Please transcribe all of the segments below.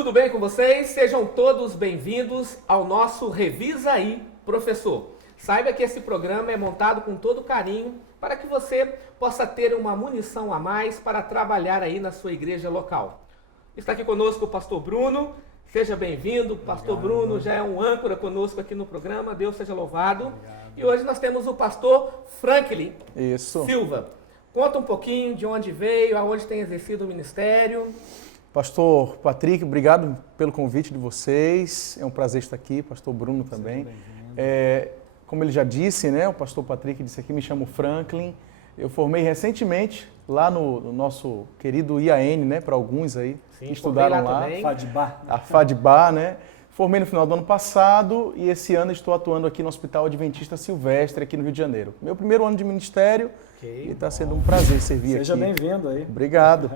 tudo bem com vocês? Sejam todos bem-vindos ao nosso Revisa Aí, Professor. Saiba que esse programa é montado com todo carinho para que você possa ter uma munição a mais para trabalhar aí na sua igreja local. Está aqui conosco o pastor Bruno. Seja bem-vindo. Pastor Bruno já é um âncora conosco aqui no programa. Deus seja louvado. Obrigado. E hoje nós temos o pastor Franklin Silva. Conta um pouquinho de onde veio, aonde tem exercido o ministério. Pastor Patrick, obrigado pelo convite de vocês. É um prazer estar aqui. Pastor Bruno também. Como ele já disse, né? O pastor Patrick disse aqui, me chamo Franklin. Eu formei recentemente lá no nosso querido IAN, né? Para alguns aí que estudaram lá. A FADBA, né? Formei no final do ano passado e esse ano estou atuando aqui no Hospital Adventista Silvestre, aqui no Rio de Janeiro. Meu primeiro ano de ministério e está sendo um prazer servir aqui. Seja bem-vindo aí. Obrigado.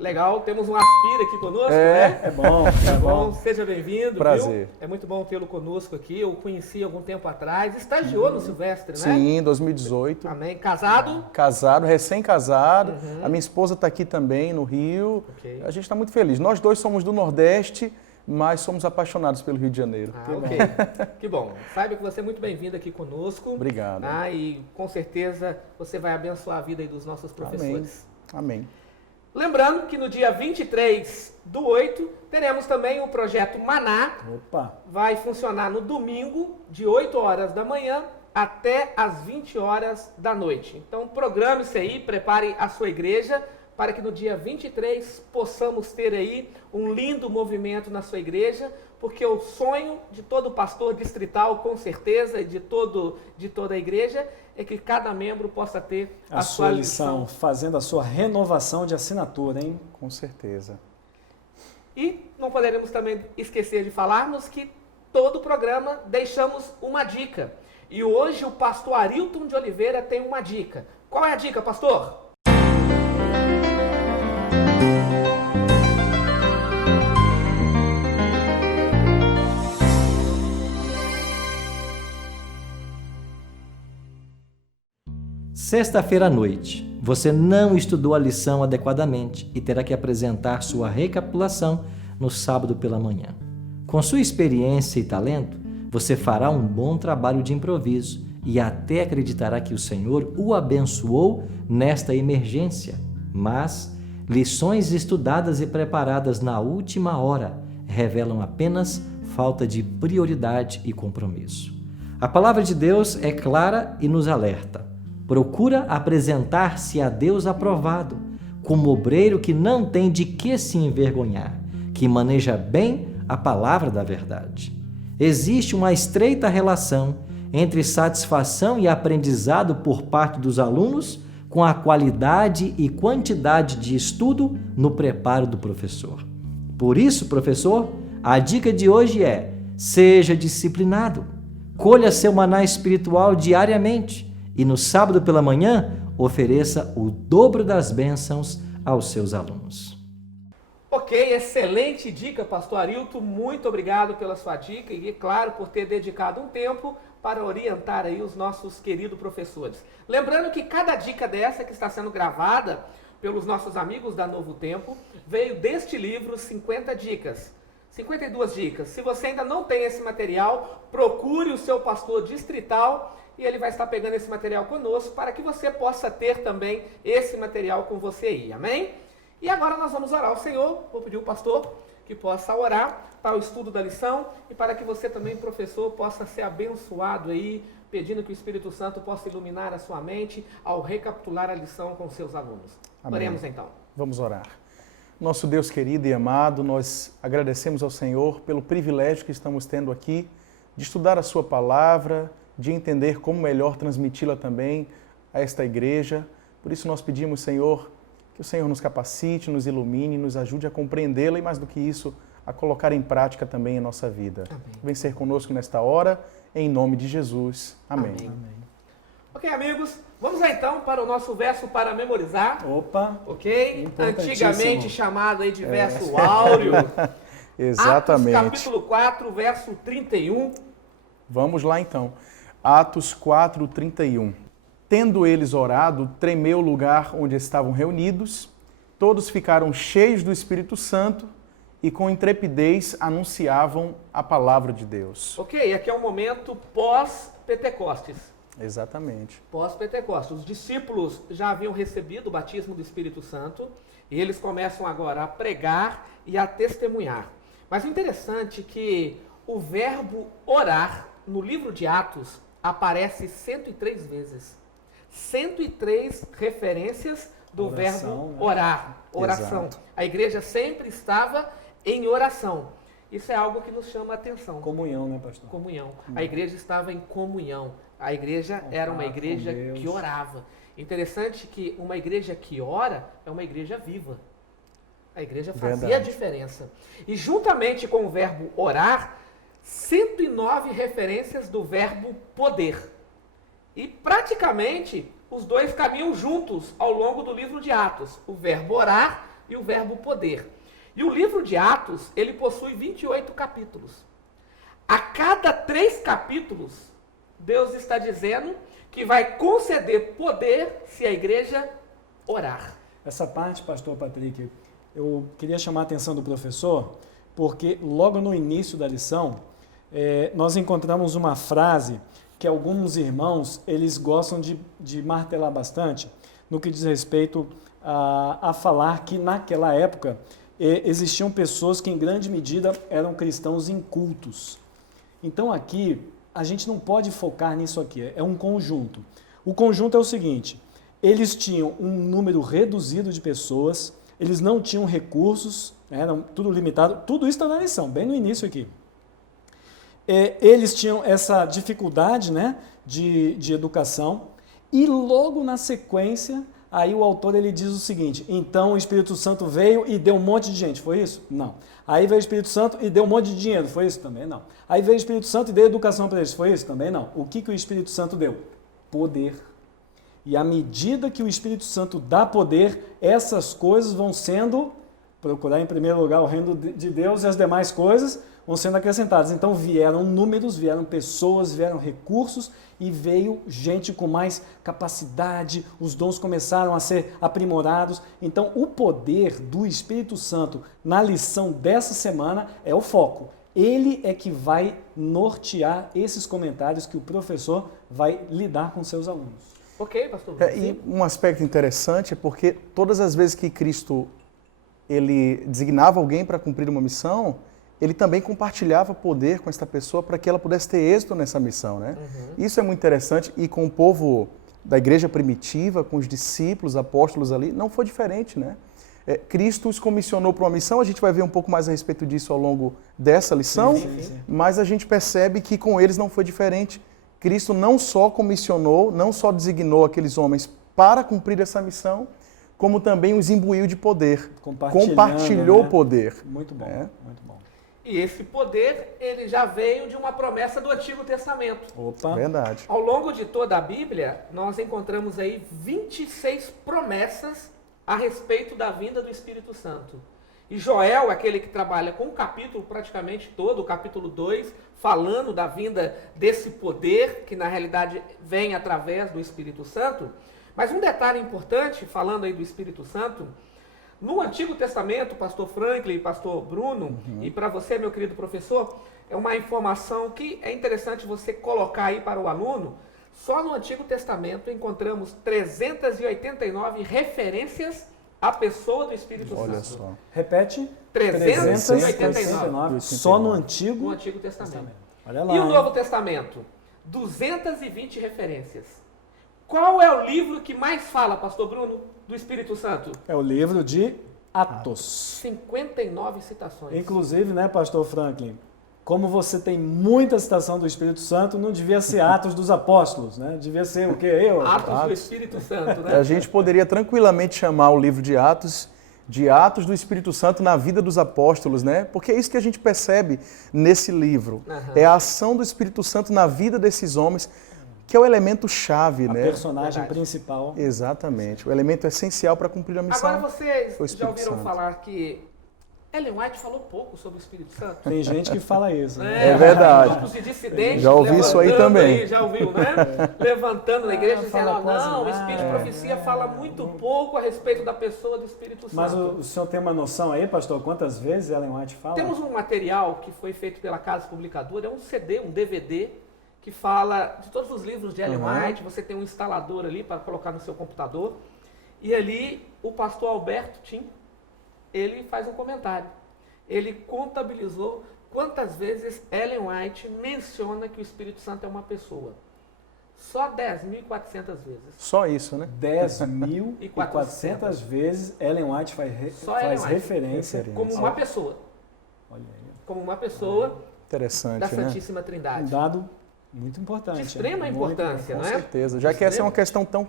Legal, temos um Aspira aqui conosco, né? É bom. É bom, seja bem-vindo. Prazer. Viu? É muito bom tê-lo conosco aqui. Eu conheci algum tempo atrás. Estagiou no Silvestre, né? Sim, em 2018. Amém. Casado? Casado, recém-casado. A minha esposa está aqui também no Rio. A gente está muito feliz. Nós dois somos do Nordeste, mas somos apaixonados pelo Rio de Janeiro. Ok. Que bom. Saiba que você é muito bem-vindo aqui conosco. Obrigado. E com certeza você vai abençoar a vida aí dos nossos professores. Amém. Lembrando que no dia 23/8 teremos também o projeto Maná. Vai funcionar no domingo, de 8 horas da manhã até as 20 horas da noite. Então programe-se aí, prepare a sua igreja, para que no dia 23 possamos ter aí um lindo movimento na sua igreja, porque o sonho de todo pastor distrital, com certeza, e de toda a igreja, é que cada membro possa ter a sua lição. Fazendo a sua renovação de assinatura, hein? Com certeza. E não poderemos também esquecer de falarmos que todo o programa deixamos uma dica. E hoje o pastor Arilton de Oliveira tem uma dica. Qual é a dica, pastor? Sexta-feira à noite, você não estudou a lição adequadamente e terá que apresentar sua recapitulação no sábado pela manhã. Com sua experiência e talento, você fará um bom trabalho de improviso e até acreditará que o Senhor o abençoou nesta emergência. Mas lições estudadas e preparadas na última hora revelam apenas falta de prioridade e compromisso. A palavra de Deus é clara e nos alerta. Procura apresentar-se a Deus aprovado, como obreiro que não tem de que se envergonhar, que maneja bem a palavra da verdade. Existe uma estreita relação entre satisfação e aprendizado por parte dos alunos com a qualidade e quantidade de estudo no preparo do professor. Por isso, professor, a dica de hoje é: seja disciplinado, colha seu maná espiritual diariamente, e no sábado pela manhã, ofereça o dobro das bênçãos aos seus alunos. Ok, excelente dica, pastor Arilton. Muito obrigado pela sua dica e, claro, por ter dedicado um tempo para orientar aí os nossos queridos professores. Lembrando que cada dica dessa que está sendo gravada pelos nossos amigos da Novo Tempo veio deste livro 50 dicas. 52 dicas. Se você ainda não tem esse material, procure o seu pastor distrital e ele vai estar pegando esse material conosco para que você possa ter também esse material com você aí, amém? E agora nós vamos orar ao Senhor. Vou pedir ao pastor que possa orar para o estudo da lição e para que você também, professor, possa ser abençoado aí, pedindo que o Espírito Santo possa iluminar a sua mente ao recapitular a lição com seus alunos. Amém. Oremos então. Vamos orar. Nosso Deus querido e amado, nós agradecemos ao Senhor pelo privilégio que estamos tendo aqui de estudar a sua palavra, de entender como melhor transmiti-la também a esta igreja. Por isso nós pedimos, Senhor, que o Senhor nos capacite, nos ilumine, nos ajude a compreendê-la e, mais do que isso, a colocar em prática também em nossa vida. Amém. Vem ser conosco nesta hora, em nome de Jesus. Amém. Amém. Ok, amigos, vamos lá então para o nosso verso para memorizar. Ok? Antigamente chamado aí de verso áureo. Exatamente. Atos capítulo 4, verso 31. Vamos lá então. Atos 4:31. Tendo eles orado, tremeu o lugar onde estavam reunidos, todos ficaram cheios do Espírito Santo e com intrepidez anunciavam a palavra de Deus. Ok, aqui é um momento pós-Pentecostes. Exatamente. Pós-Pentecostes. Os discípulos já haviam recebido o batismo do Espírito Santo e eles começam agora a pregar e a testemunhar. Mas o interessante é que o verbo orar no livro de Atos aparece 103 vezes. 103 referências do Oração, verbo né? orar, oração. Exato. A igreja sempre estava em oração. Isso é algo que nos chama a atenção. Comunhão, né, pastor? Comunhão. A igreja estava em comunhão. A igreja era uma Contato com igreja Deus. que orava. Interessante que uma igreja que ora é uma igreja viva. A igreja fazia a Verdade. diferença. E juntamente com o verbo orar, 109 referências do verbo poder. E praticamente os dois caminham juntos ao longo do livro de Atos, o verbo orar e o verbo poder. E o livro de Atos, ele possui 28 capítulos. A cada 3 capítulos, Deus está dizendo que vai conceder poder se a igreja orar. Essa parte, pastor Patrick, eu queria chamar a atenção do professor, porque logo no início da lição, nós encontramos uma frase que alguns irmãos, eles gostam de martelar bastante, no que diz respeito a falar que naquela época existiam pessoas que em grande medida eram cristãos incultos. Então aqui, a gente não pode focar nisso aqui, é um conjunto. O conjunto é o seguinte, eles tinham um número reduzido de pessoas, eles não tinham recursos, era tudo limitado, tudo isso está na lição, bem no início aqui. Eles tinham essa dificuldade, né, de educação, e logo na sequência, aí o autor ele diz o seguinte, então o Espírito Santo veio e deu um monte de gente, foi isso? Não. Aí veio o Espírito Santo e deu um monte de dinheiro, foi isso? Também não. Aí veio o Espírito Santo e deu educação para eles, foi isso? Também não. O que o Espírito Santo deu? Poder. E à medida que o Espírito Santo dá poder, essas coisas vão sendo, procurar em primeiro lugar o reino de Deus e as demais coisas vão sendo acrescentadas. Então vieram números, vieram pessoas, vieram recursos e veio gente com mais capacidade, os dons começaram a ser aprimorados. Então o poder do Espírito Santo na lição dessa semana é o foco. Ele é que vai nortear esses comentários que o professor vai lidar com seus alunos. Ok, pastor? E um aspecto interessante é porque todas as vezes que Cristo ele designava alguém para cumprir uma missão, ele também compartilhava poder com essa pessoa para que ela pudesse ter êxito nessa missão, né? Isso é muito interessante e com o povo da igreja primitiva, com os discípulos, apóstolos ali, não foi diferente, né? Cristo os comissionou para uma missão, a gente vai ver um pouco mais a respeito disso ao longo dessa lição, Sim. mas a gente percebe que com eles não foi diferente. Cristo não só comissionou, não só designou aqueles homens para cumprir essa missão, como também os imbuiu de poder, compartilhou o poder. Muito bom, muito bom. E esse poder, ele já veio de uma promessa do Antigo Testamento. Opa! Verdade. Ao longo de toda a Bíblia, nós encontramos aí 26 promessas a respeito da vinda do Espírito Santo. E Joel, aquele que trabalha com o capítulo praticamente todo, o capítulo 2, falando da vinda desse poder, que na realidade vem através do Espírito Santo. Mas um detalhe importante, falando aí do Espírito Santo, no Antigo Testamento, pastor Franklin e pastor Bruno, e para você, meu querido professor, é uma informação que é interessante você colocar aí para o aluno. Só no Antigo Testamento encontramos 389 referências à pessoa do Espírito Santo. Olha só. Repete. 389. Só no No Antigo Antigo Testamento. Olha lá. E o Novo Testamento? 220 referências. Qual é o livro que mais fala, pastor Bruno, do Espírito Santo? É o livro de Atos. 59 citações. Inclusive, né, pastor Franklin, como você tem muita citação do Espírito Santo, não devia ser Atos dos Apóstolos, né? Devia ser o quê? Atos do Espírito Santo, né? A gente poderia tranquilamente chamar o livro de Atos do Espírito Santo na vida dos apóstolos, né? Porque é isso que a gente percebe nesse livro. É a ação do Espírito Santo na vida desses homens, que é o elemento chave, A né? personagem Verdade. principal. Exatamente, o elemento essencial para cumprir a missão. Agora vocês o já Espírito ouviram Santo. falar que Ellen White falou pouco sobre o Espírito Santo. Tem gente que fala isso, né? É verdade. Grupos de dissidentes. Já ouvi isso aí levantando também. já ouviu, né? Levantando na igreja, dizendo, fala quase não, o Espírito de nada. Profecia fala muito pouco a respeito da pessoa do Espírito Santo. Mas o senhor tem uma noção aí, pastor, quantas vezes Ellen White fala? Temos um material que foi feito pela Casa Publicadora, é um CD, um DVD, que fala de todos os livros de Ellen White. Você tem um instalador ali para colocar no seu computador. E ali o pastor Alberto Tim, ele faz um comentário. Ele contabilizou quantas vezes Ellen White menciona que o Espírito Santo é uma pessoa. Só 10.400 vezes. Só isso, né? 10.400 vezes Ellen White Só Ellen White. referência Como uma pessoa. Olha aí. Como uma pessoa Interessante, da né? Santíssima Um Trindade. dado muito importante. De extrema muito importância, Com não é? certeza. Já que essa é uma questão tão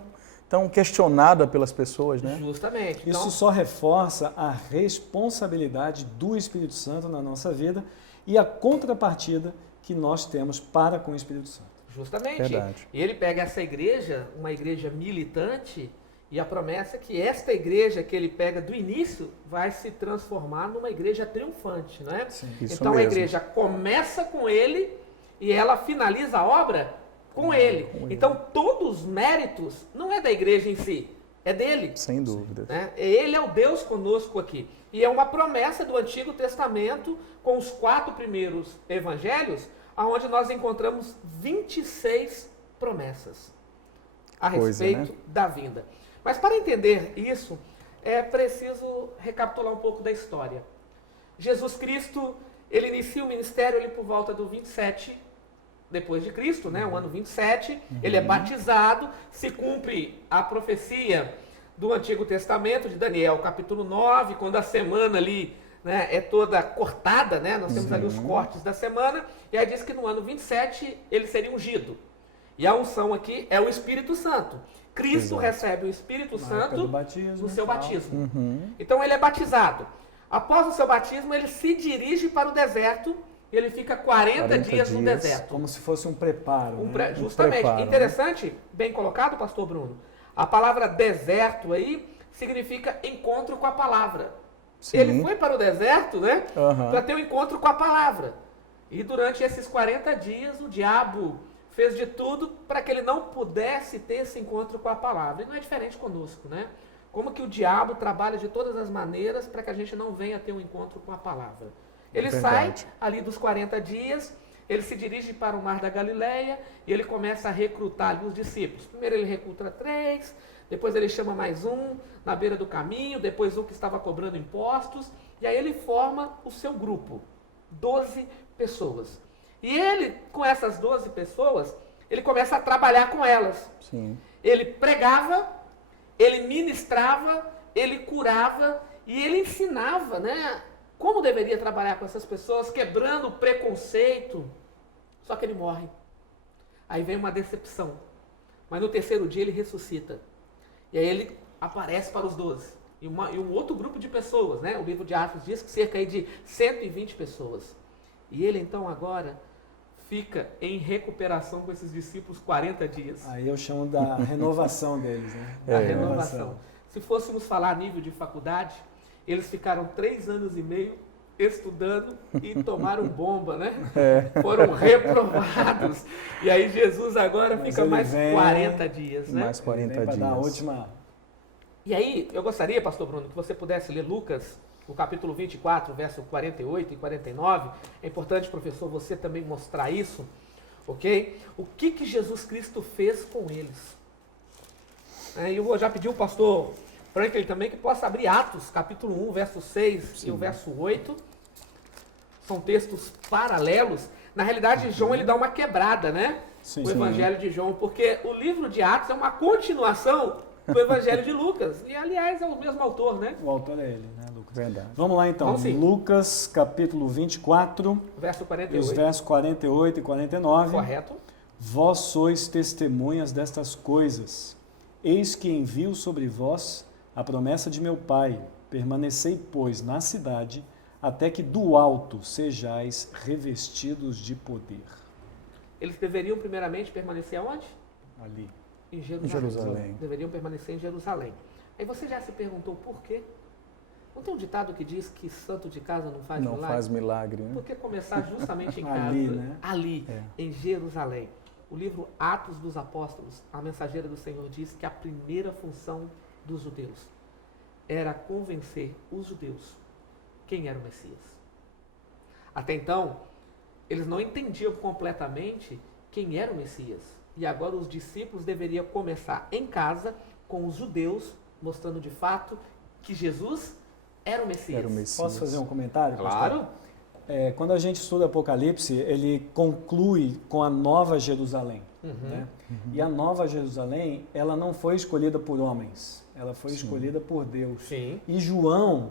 questionada pelas pessoas, né? Justamente. Isso Então, só reforça a responsabilidade do Espírito Santo na nossa vida e a contrapartida que nós temos para com o Espírito Santo. justamente. Verdade. E ele pega essa igreja, uma igreja militante, e a promessa é que esta igreja que ele pega do início vai se transformar numa igreja triunfante, não é? Isso Então a mesmo. igreja começa com ele e ela finaliza a obra com ele. Então todos os méritos não é da igreja em si, é dele. Sem dúvida. Né? Ele é o Deus conosco aqui. E é uma promessa do Antigo Testamento com os 4 primeiros evangelhos, onde nós encontramos 26 promessas a Coisa, respeito né? da vinda. Mas para entender isso, é preciso recapitular um pouco da história. Jesus Cristo, ele inicia o ministério ali por volta do 27 depois de Cristo, né? O ano 27, ele é batizado, se cumpre a profecia do Antigo Testamento, de Daniel, capítulo 9, quando a semana ali, né, é toda cortada, né? Nós temos ali os cortes da semana, e aí diz que no ano 27 ele seria ungido. E a unção aqui é o Espírito Santo. Cristo recebe o Espírito Santo no seu batismo. Então ele é batizado. Após o seu batismo, ele se dirige para o deserto e ele fica 40 dias no deserto. Como se fosse um preparo. Né? Justamente. preparo, Interessante, bem colocado, pastor Bruno. A palavra deserto aí significa encontro com a palavra. Sim. Ele foi para o deserto, né? Aham. Para ter um encontro com a palavra. E durante esses 40 dias, o diabo fez de tudo para que ele não pudesse ter esse encontro com a palavra. E não é diferente conosco, né? Como que o diabo trabalha de todas as maneiras para que a gente não venha ter um encontro com a palavra. Ele sai ali dos 40 dias, ele se dirige para o Mar da Galileia e ele começa a recrutar ali os discípulos. Primeiro ele recruta 3, depois ele chama mais um na beira do caminho, depois um que estava cobrando impostos, e aí ele forma o seu grupo, 12 pessoas. E ele, com essas 12 pessoas, ele começa a trabalhar com elas. Sim. Ele pregava, ele ministrava, ele curava e ele ensinava, né, como deveria trabalhar com essas pessoas, quebrando o preconceito. Só que ele morre. Aí vem uma decepção. Mas no terceiro dia ele ressuscita. E aí ele aparece para os 12. E um outro grupo de pessoas, né? O livro de Atos diz que cerca aí de 120 pessoas. E ele então agora fica em recuperação com esses discípulos 40 dias. Aí eu chamo da renovação deles, né? A renovação. Se fôssemos falar a nível de faculdade, eles ficaram 3 anos e meio estudando e tomaram bomba, né? Foram reprovados. E aí Jesus agora fica mais 40 dias, né? Mais 40 dias. Dar a última... E aí, eu gostaria, pastor Bruno, que você pudesse ler Lucas, o capítulo 24, verso 48 e 49. É importante, professor, você também mostrar isso, ok? O que Jesus Cristo fez com eles? Eu vou já pedir ao pastor Franklin também que possa abrir Atos, capítulo 1, verso 6 e o verso 8. São textos paralelos. Na realidade, João ele dá uma quebrada, né? Sim, o Evangelho de João, porque o livro de Atos é uma continuação do Evangelho de Lucas. E, aliás, é o mesmo autor, né? O autor é ele, né, Lucas? Verdade. Vamos lá, então. Vamos sim. Lucas, capítulo 24, Verso e 48. os versos 48 e 49. Correto? Vós sois testemunhas destas coisas. Eis que envio sobre vós a promessa de meu Pai. Permanecei, pois, na cidade, até que do alto sejais revestidos de poder. Eles deveriam primeiramente permanecer aonde? Ali. Em Jerusalém. Jerusalém. Deveriam permanecer em Jerusalém. Aí você já se perguntou por quê? Não tem um ditado que diz que santo de casa não faz Não milagre? faz milagre, né? Por que começar justamente em casa? Ali, né? Ali, É. em Jerusalém. O livro Atos dos Apóstolos, a mensageira do Senhor diz que a primeira função dos judeus era convencer os judeus quem era o Messias. Até então, eles não entendiam completamente quem era o Messias. E agora os discípulos deveriam começar em casa com os judeus, mostrando de fato que Jesus era o Messias. Era o Messias. Posso fazer um comentário, pastor? Claro. Quando a gente estuda Apocalipse, ele conclui com a Nova Jerusalém. Né? E a Nova Jerusalém, ela não foi escolhida por homens, ela foi escolhida por Deus. Sim. E João,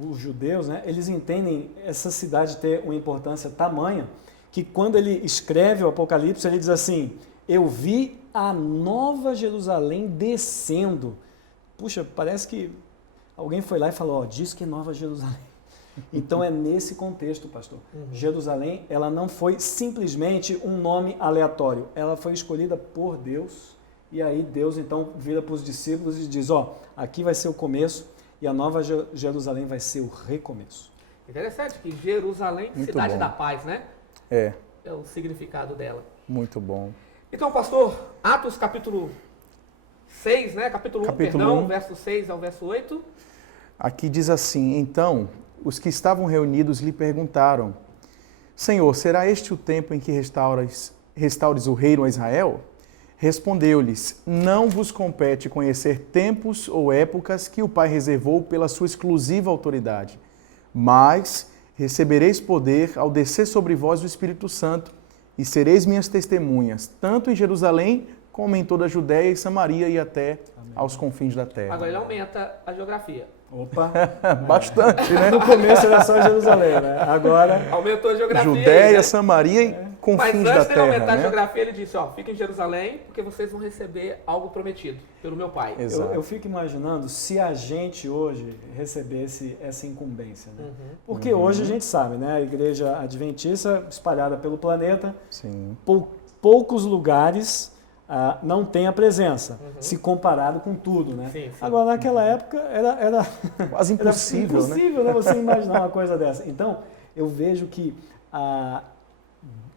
os judeus, né, eles entendem essa cidade ter uma importância tamanha que quando ele escreve o Apocalipse, ele diz assim: eu vi a Nova Jerusalém descendo. Puxa, parece que alguém foi lá e falou, ó, diz que é Nova Jerusalém. Então é nesse contexto, pastor. Jerusalém, ela não foi simplesmente um nome aleatório, ela foi escolhida por Deus, e aí Deus então vira para os discípulos e diz, ó, aqui vai ser o começo, e a Nova Jerusalém vai ser o recomeço. Interessante que Jerusalém, Muito cidade bom. da paz, né? É, É o significado dela. muito bom. Então, pastor, Atos capítulo 6, né? Capítulo 1, Capítulo perdão, 1. verso 6 ao verso 8. Aqui diz assim: então, os que estavam reunidos lhe perguntaram: Senhor, será este o tempo em que restaures o reino a Israel? Respondeu-lhes: não vos compete conhecer tempos ou épocas que o Pai reservou pela sua exclusiva autoridade, mas recebereis poder ao descer sobre vós o Espírito Santo, e sereis minhas testemunhas, tanto em Jerusalém como em toda a Judéia e Samaria e até aos confins da terra. Agora ele aumenta a geografia. Opa! Bastante, né? No começo era só Jerusalém, né? Agora, Aumentou a geografia. Judéia, aí, né? Samaria e Mas confins antes da dele terra, aumentar a né? geografia, ele disse, ó, fica em Jerusalém, porque vocês vão receber algo prometido pelo meu Pai. Exato. eu fico imaginando se a gente hoje recebesse essa incumbência, né? Porque hoje a gente sabe, né? A igreja adventista espalhada pelo planeta, Sim. poucos lugares não tem a presença, se comparado com tudo, né? Sim, sim. Agora, naquela época, era Quase impossível, era impossível, né? Você imaginar uma coisa dessa. Então, eu vejo que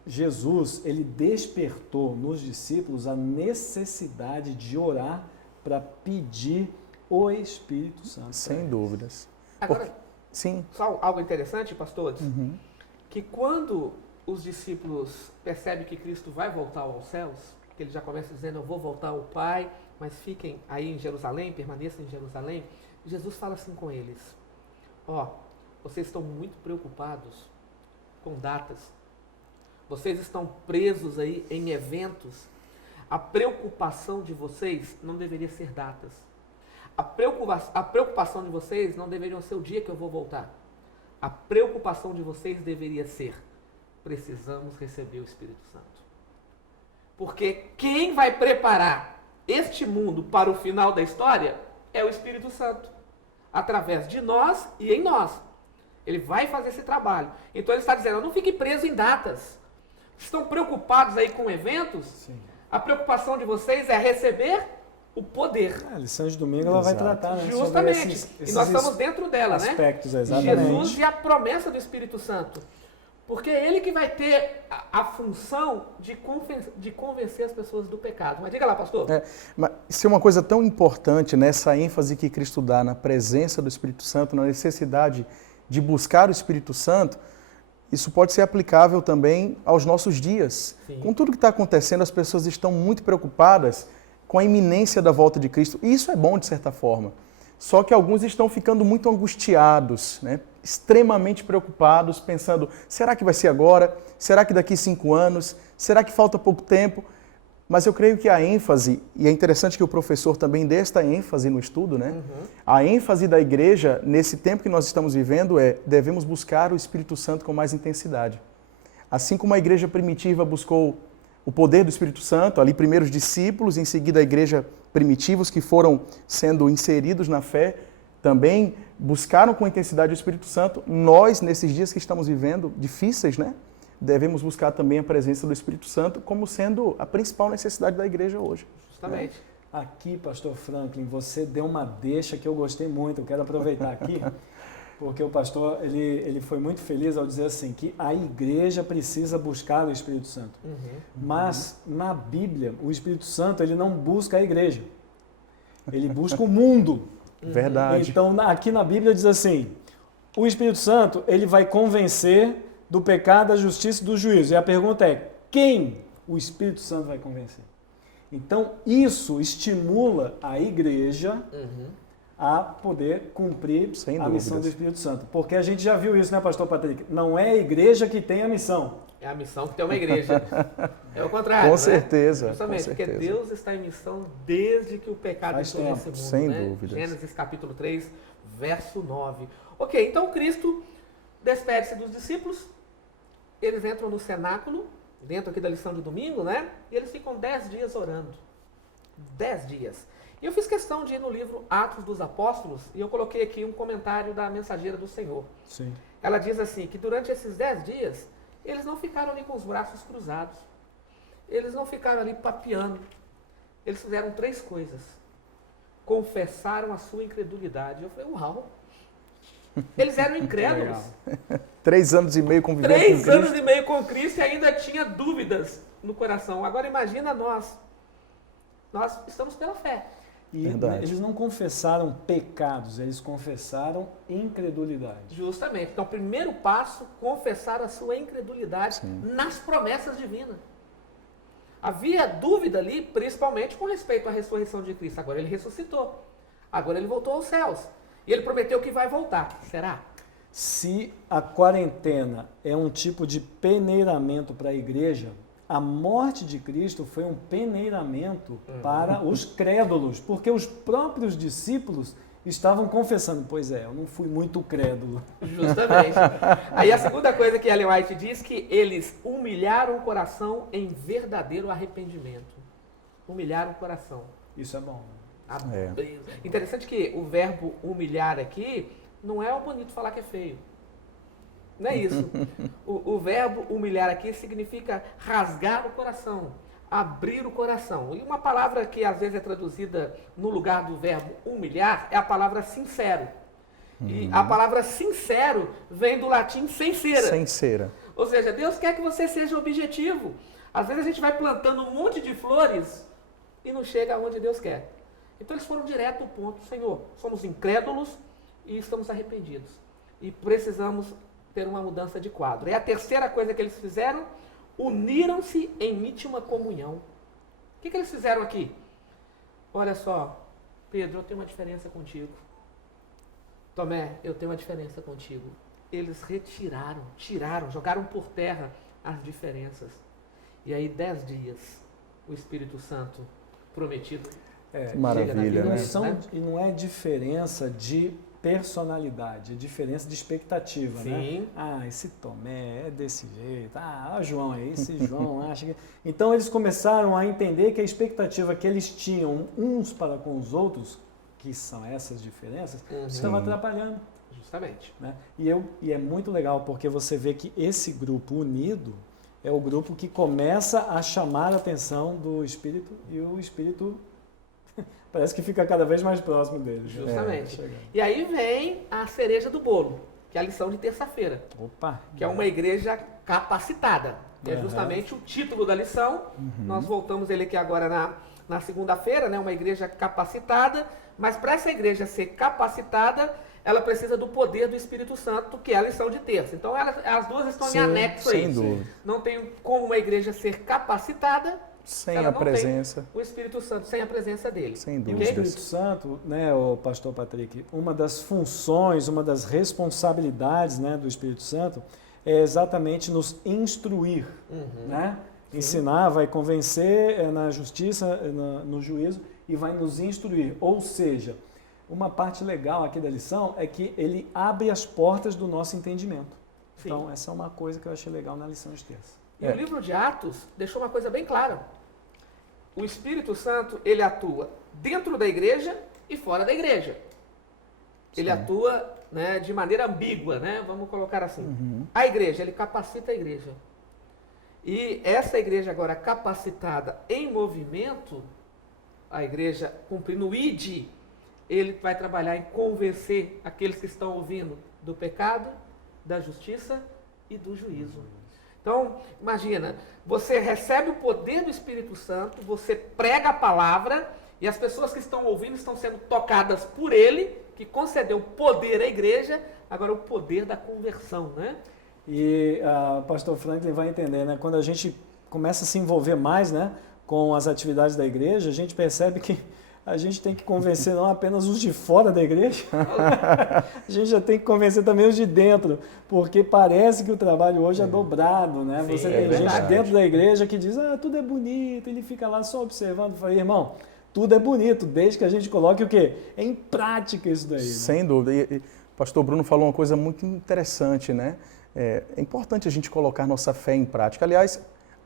Jesus, ele despertou nos discípulos a necessidade de orar para pedir o Espírito Santo. Sem dúvidas. Agora, Sim. só algo interessante, pastores, que quando os discípulos percebem que Cristo vai voltar aos céus, que ele já começa dizendo, eu vou voltar ao Pai, mas fiquem aí em Jerusalém, permaneçam em Jerusalém, Jesus fala assim com eles, ó, vocês estão muito preocupados com datas, vocês estão presos aí em eventos, a preocupação de vocês não deveria ser datas, a preocupação de vocês não deveria ser o dia que eu vou voltar, a preocupação de vocês deveria ser, precisamos receber o Espírito Santo. Porque quem vai preparar este mundo para o final da história é o Espírito Santo. Através de nós e em nós. Ele vai fazer esse trabalho. Então ele está dizendo, não fique preso em datas. Estão preocupados aí com eventos? Sim. A preocupação de vocês é receber o poder. A lição de domingo ela vai Exato. tratar, né, Justamente. sobre esses E nós estamos dentro dela, aspectos, né? exatamente. Jesus e a promessa do Espírito Santo. Porque é ele que vai ter a função de convencer as pessoas do pecado. Mas diga lá, pastor. Mas se uma coisa tão importante, nessa ênfase que Cristo dá na presença do Espírito Santo, na necessidade de buscar o Espírito Santo, isso pode ser aplicável também aos nossos dias. Sim. Com tudo que está acontecendo, as pessoas estão muito preocupadas com a iminência da volta de Cristo. E isso é bom, de certa forma. Só que alguns estão ficando muito angustiados, né? Extremamente preocupados, pensando, será que vai ser agora? Será que daqui 5 anos? Será que falta pouco tempo? Mas eu creio que a ênfase, e é interessante que o professor também dê esta ênfase no estudo, né? A ênfase da igreja, nesse tempo que nós estamos vivendo, devemos buscar o Espírito Santo com mais intensidade. Assim como a igreja primitiva buscou o poder do Espírito Santo, ali primeiro os discípulos, em seguida a igreja primitivos que foram sendo inseridos na fé, também buscaram com intensidade o Espírito Santo. Nós, nesses dias que estamos vivendo, difíceis, né? Devemos buscar também a presença do Espírito Santo como sendo a principal necessidade da igreja hoje. Justamente. Aqui, pastor Franklin, você deu uma deixa que eu gostei muito, eu quero aproveitar aqui, porque o pastor ele foi muito feliz ao dizer assim, que a igreja precisa buscar o Espírito Santo. Mas, na Bíblia, o Espírito Santo ele não busca a igreja, ele busca o mundo. Verdade. Então, aqui na Bíblia diz assim, o Espírito Santo ele vai convencer do pecado, da justiça e do juízo. E a pergunta é, quem o Espírito Santo vai convencer? Então, isso estimula a igreja a poder cumprir a missão do Espírito Santo. Porque a gente já viu isso, né, pastor Patrick? Não é a igreja que tem a missão. É a missão que tem uma igreja. É o contrário, Com né? certeza. Justamente, com porque certeza. Deus está em missão desde que o pecado entrou nesse mundo. Sem né? dúvidas. Gênesis capítulo 3, verso 9. Ok, então Cristo despede-se dos discípulos, eles entram no cenáculo, dentro aqui da lição de domingo, né? E eles ficam 10 dias orando. 10 dias. E eu fiz questão de ir no livro Atos dos Apóstolos e eu coloquei aqui um comentário da mensageira do Senhor. Sim. Ela diz assim, que durante esses 10 dias, eles não ficaram ali com os braços cruzados. Eles não ficaram ali papeando. Eles fizeram 3 coisas. Confessaram a sua incredulidade. Eu falei, uau! Eles eram incrédulos. 3 anos e meio convivendo com 3 Cristo. anos e meio com Cristo e ainda tinha dúvidas no coração. Agora imagina nós. Nós estamos pela fé. E Verdade. eles não confessaram pecados, eles confessaram incredulidade. Justamente. Então, o primeiro passo, confessar a sua incredulidade nas promessas divinas. Havia dúvida ali, principalmente com respeito à ressurreição de Cristo. Agora ele ressuscitou. Agora ele voltou aos céus. E ele prometeu que vai voltar. Será? Se a quarentena é um tipo de peneiramento para a igreja, a morte de Cristo foi um peneiramento para os crédulos, porque os próprios discípulos estavam confessando, pois é, eu não fui muito crédulo. Justamente. Aí a segunda coisa que Ellen White diz que eles humilharam o coração em verdadeiro arrependimento. Humilharam o coração. Isso é bom. Interessante que o verbo humilhar aqui não é o bonito falar que é feio. Não é isso. O verbo humilhar aqui significa rasgar o coração, abrir o coração. E uma palavra que às vezes é traduzida no lugar do verbo humilhar é a palavra sincero. E a palavra sincero vem do latim sincera. Sincera. Ou seja, Deus quer que você seja objetivo. Às vezes a gente vai plantando um monte de flores e não chega aonde Deus quer. Então eles foram direto ao ponto. Senhor, somos incrédulos e estamos arrependidos. E precisamos ter uma mudança de quadro. E a terceira coisa que eles fizeram, uniram-se em íntima comunhão. O que eles fizeram aqui? Olha só, Pedro, eu tenho uma diferença contigo. Tomé, eu tenho uma diferença contigo. Eles tiraram, jogaram por terra as diferenças. E aí 10 dias, o Espírito Santo prometido É, Que maravilha, e, né? e não é diferença de personalidade, é diferença de expectativa, né? Sim. Ah, esse Tomé é desse jeito. Ah, o João aí, esse João acha que... Então eles começaram a entender que a expectativa que eles tinham uns para com os outros, que são essas diferenças, estava atrapalhando. Justamente. Né? E é muito legal porque você vê que esse grupo unido é o grupo que começa a chamar a atenção do Espírito e o Espírito parece que fica cada vez mais próximo deles. né? Justamente. É, E aí vem a cereja do bolo, que é a lição de terça-feira, Opa! que é uma igreja capacitada. É justamente o título da lição. Nós voltamos ele aqui agora na segunda-feira, né? Uma igreja capacitada, mas para essa igreja ser capacitada, ela precisa do poder do Espírito Santo, que é a lição de terça. Então as duas estão em anexo sem aí. dúvida. Não tem como uma igreja ser capacitada Sem ela a não presença. tem o Espírito Santo, sem a presença dele. Sem E o dúvidas. Espírito Santo, né, o pastor Patrick, uma das funções, uma das responsabilidades, né, do Espírito Santo é exatamente nos instruir, né? Ensinar, vai convencer na justiça, no juízo e vai nos instruir. Ou seja, uma parte legal aqui da lição é que ele abre as portas do nosso entendimento. Sim. Então, essa é uma coisa que eu achei legal na lição de terça. E o livro de Atos deixou uma coisa bem clara. O Espírito Santo, ele atua dentro da igreja e fora da igreja. Ele atua, né, de maneira ambígua, né? Vamos colocar assim. A igreja, ele capacita a igreja. E essa igreja agora capacitada em movimento, a igreja cumprindo o ID, ele vai trabalhar em convencer aqueles que estão ouvindo do pecado, da justiça e do juízo. Então, imagina, você recebe o poder do Espírito Santo, você prega a palavra e as pessoas que estão ouvindo estão sendo tocadas por ele, que concedeu poder à igreja, agora o poder da conversão, né? E o pastor Franklin vai entender, né? Quando a gente começa a se envolver mais, né, com as atividades da igreja, a gente percebe que a gente tem que convencer não apenas os de fora da igreja, a gente já tem que convencer também os de dentro, porque parece que o trabalho hoje é dobrado, né? Sim, Você tem gente verdade. dentro da igreja que diz, tudo é bonito, ele fica lá só observando. Eu falei, irmão, tudo é bonito, desde que a gente coloque o quê? Em prática isso daí. Né? Sem dúvida. E o pastor Bruno falou uma coisa muito interessante, né? É importante a gente colocar nossa fé em prática. Aliás,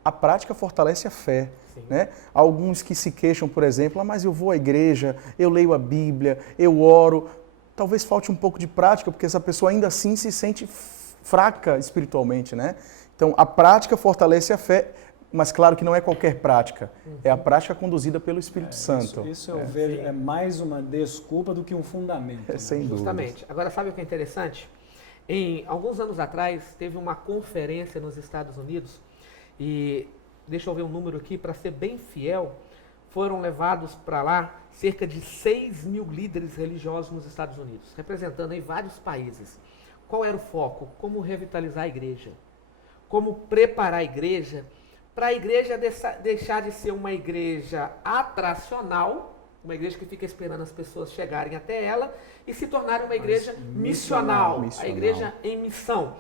a prática fortalece a fé. Né? Alguns que se queixam, por exemplo, mas eu vou à igreja, eu leio a Bíblia, eu oro. Talvez falte um pouco de prática, porque essa pessoa ainda assim se sente fraca espiritualmente. Né? Então, a prática fortalece a fé, mas claro que não é qualquer prática. É a prática conduzida pelo Espírito Santo. Isso eu vejo é mais uma desculpa do que um fundamento. Né? Sem dúvida. Justamente. Agora, sabe o que é interessante? Alguns anos atrás, teve uma conferência nos Estados Unidos e, deixa eu ver um número aqui, para ser bem fiel, foram levados para lá cerca de 6 mil líderes religiosos nos Estados Unidos, representando aí vários países. Qual era o foco? Como revitalizar a igreja? Como preparar a igreja para a igreja deixar de ser uma igreja atracional, uma igreja que fica esperando as pessoas chegarem até ela, e se tornar uma igreja missional, a igreja em missão.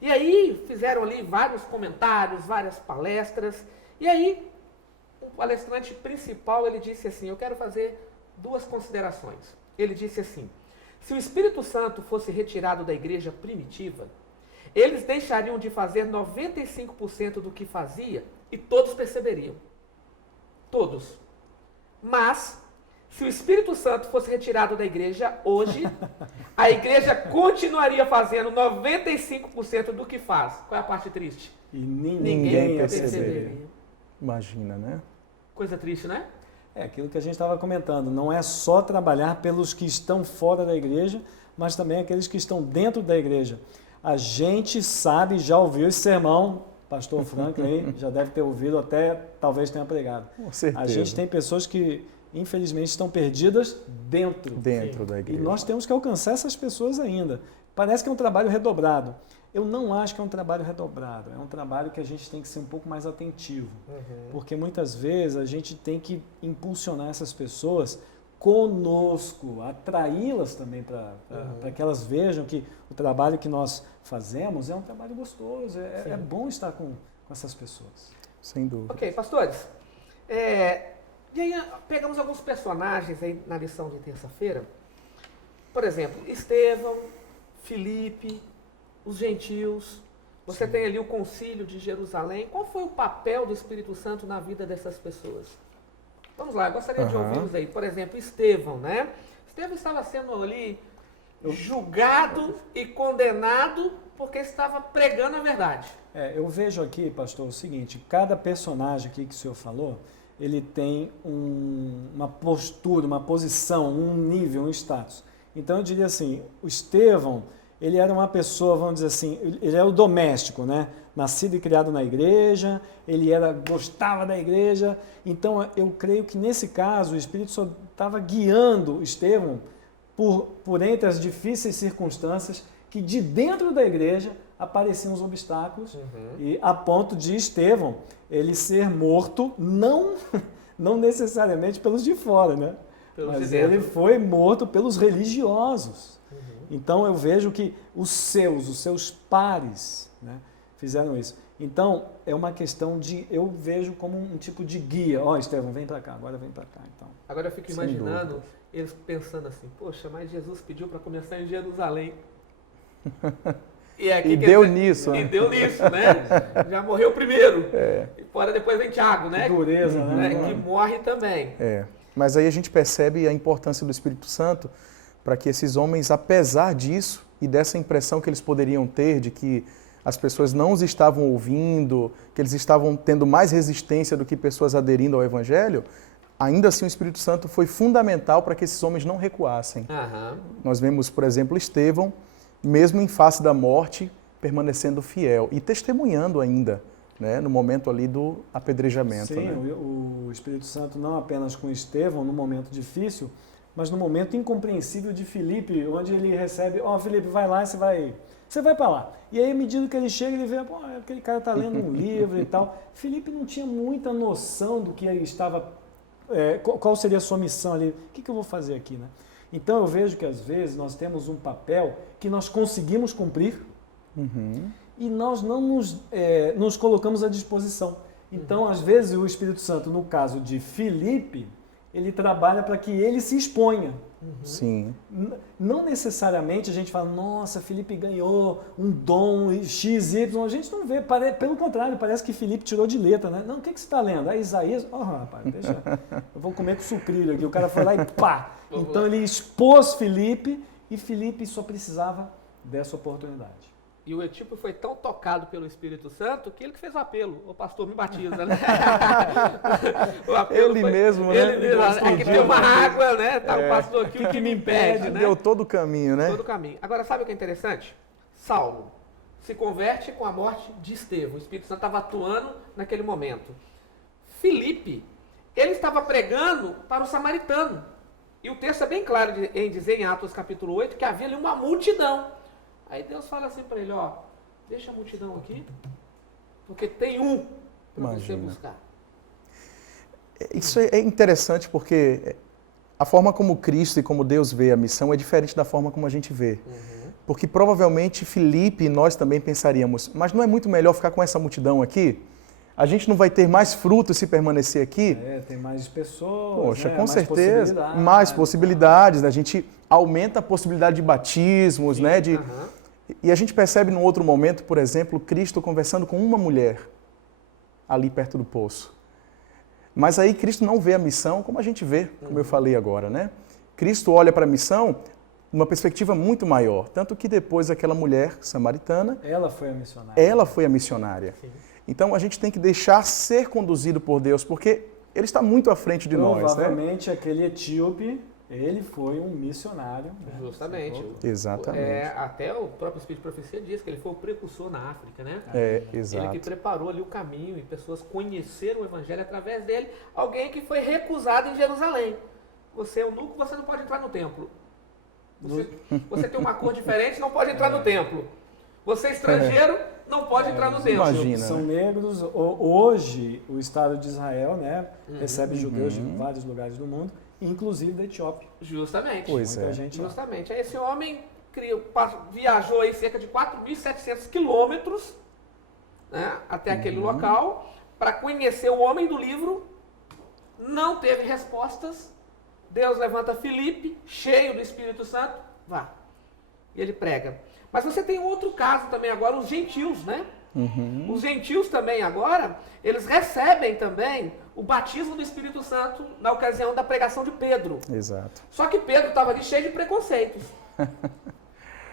E aí fizeram ali vários comentários, várias palestras, e aí o palestrante principal, ele disse assim, eu quero fazer 2 considerações. Ele disse assim, se o Espírito Santo fosse retirado da igreja primitiva, eles deixariam de fazer 95% do que fazia e todos perceberiam. Todos. Mas, se o Espírito Santo fosse retirado da igreja hoje, a igreja continuaria fazendo 95% do que faz. Qual é a parte triste? E ninguém perceberia. Imagina, né? Coisa triste, né? É aquilo que a gente estava comentando. Não é só trabalhar pelos que estão fora da igreja, mas também aqueles que estão dentro da igreja. A gente sabe, já ouviu esse sermão, pastor Franklin já deve ter ouvido, até talvez tenha pregado. Com certeza. A gente tem pessoas que, infelizmente, estão perdidas dentro da igreja. E nós temos que alcançar essas pessoas ainda. Parece que é um trabalho redobrado. Eu não acho que é um trabalho redobrado. É um trabalho que a gente tem que ser um pouco mais atentivo. Porque muitas vezes a gente tem que impulsionar essas pessoas conosco, atraí-las também para que elas vejam que o trabalho que nós fazemos é um trabalho gostoso, é bom estar com essas pessoas. Sem dúvida. Ok, pastores, e aí pegamos alguns personagens aí na lição de terça-feira, por exemplo, Estevão, Filipe, os gentios, você tem ali o concílio de Jerusalém. Qual foi o papel do Espírito Santo na vida dessas pessoas? Vamos lá, eu gostaria de ouvi-los aí. Por exemplo, Estevão, né? Estevão estava sendo ali julgado e condenado porque estava pregando a verdade. Eu vejo aqui, pastor, o seguinte, cada personagem aqui que o senhor falou, ele tem uma postura, uma posição, um nível, um status. Então eu diria assim, o Estevão, ele era uma pessoa, vamos dizer assim, ele era o doméstico, né? Nascido e criado na igreja, ele gostava da igreja. Então, eu creio que nesse caso, o Espírito só estava guiando Estevão por entre as difíceis circunstâncias que de dentro da igreja apareciam os obstáculos, e a ponto de Estevão ele ser morto, não necessariamente pelos de fora, né? Mas ele foi morto pelos religiosos. Então, eu vejo que os seus pares, né, fizeram isso. Então, é uma questão eu vejo como um tipo de guia. Estevão, vem para cá, agora vem para cá. Então, agora eu fico imaginando eles pensando assim, poxa, mas Jesus pediu para começar em Jerusalém. E deu nisso. E deu nisso, né? Já morreu primeiro. E fora depois vem Tiago, né? Que dureza, né? Que morre também. Mas aí a gente percebe a importância do Espírito Santo para que esses homens, apesar disso e dessa impressão que eles poderiam ter de que as pessoas não os estavam ouvindo, que eles estavam tendo mais resistência do que pessoas aderindo ao Evangelho, ainda assim o Espírito Santo foi fundamental para que esses homens não recuassem. Aham. Nós vemos, por exemplo, Estevão, mesmo em face da morte, permanecendo fiel e testemunhando ainda, né, no momento ali do apedrejamento. Sim, né? o Espírito Santo não apenas com Estevão, no momento difícil, mas no momento incompreensível de Filipe, onde ele recebe, Filipe, vai lá, você vai para lá. E aí, à medida que ele chega, ele vê, aquele cara está lendo um livro e tal. Filipe não tinha muita noção do que ele estava, qual seria a sua missão ali, o que eu vou fazer aqui, né? Então eu vejo que às vezes nós temos um papel que nós conseguimos cumprir, e nós não nos colocamos à disposição. Então, às vezes, o Espírito Santo, no caso de Filipe, ele trabalha para que ele se exponha. Sim. Não necessariamente a gente fala, nossa, Filipe ganhou um dom XY, a gente não vê, pelo contrário, parece que Filipe tirou de letra, né? Não, o que você está lendo? Isaías, rapaz, deixa, eu vou comer com sucrilho aqui, o cara foi lá e pá! Então ele expôs Filipe, e Filipe só precisava dessa oportunidade. E o Etíope foi tão tocado pelo Espírito Santo que ele que fez o apelo. O pastor me batiza, né? O apelo Ele foi, mesmo, né? Ele mesmo, aqui tem uma água, né? Tá o pastor aqui, o que me impede, né? Deu todo o caminho, né? Todo o caminho. Agora, sabe o que é interessante? Saulo se converte com a morte de Estevão. O Espírito Santo estava atuando naquele momento. Filipe, ele estava pregando para o samaritano. E o texto é bem claro em dizer, em Atos capítulo 8, que havia ali uma multidão. Aí Deus fala assim para ele, deixa a multidão aqui, porque tem um para você buscar. Isso é interessante porque a forma como Cristo e como Deus vê a missão é diferente da forma como a gente vê. Porque provavelmente Filipe e nós também pensaríamos, mas não é muito melhor ficar com essa multidão aqui? A gente não vai ter mais frutos se permanecer aqui? Tem mais pessoas, Poxa, né? com mais certeza, possibilidades, mais possibilidades, né? A gente aumenta a possibilidade de batismos, Sim, né? E a gente percebe num outro momento, por exemplo, Cristo conversando com uma mulher ali perto do poço. Mas aí Cristo não vê a missão como a gente vê, como eu falei agora, né? Cristo olha para a missão numa perspectiva muito maior, tanto que depois aquela mulher samaritana, ela foi a missionária. ela foi a missionária. Sim. Então a gente tem que deixar ser conduzido por Deus, porque Ele está muito à frente de nós, né? Provavelmente aquele etíope, ele foi um missionário. Né? Justamente. Exatamente. Até o próprio Espírito de Profecia diz que ele foi o precursor na África, né? Exato. Ele que preparou ali o caminho e pessoas conheceram o Evangelho através dele. Alguém que foi recusado em Jerusalém. Você é eunuco, você não pode entrar no templo. Você tem uma cor diferente, não pode entrar no templo. Você é estrangeiro, não pode entrar no templo. Imagina. São negros. Hoje, o Estado de Israel, né, recebe judeus de vários lugares do mundo, inclusive da Etiópia. Justamente. Pois Muita é. gente lá. Justamente. Aí esse homem viajou aí cerca de 4.700 quilômetros, né, até aquele local para conhecer o homem do livro. Não teve respostas. Deus levanta Filipe, cheio do Espírito Santo, vá. E ele prega. Mas você tem outro caso também agora, os gentios, né? Os gentios também agora, eles recebem também o batismo do Espírito Santo na ocasião da pregação de Pedro. Exato. Só que Pedro estava ali cheio de preconceitos.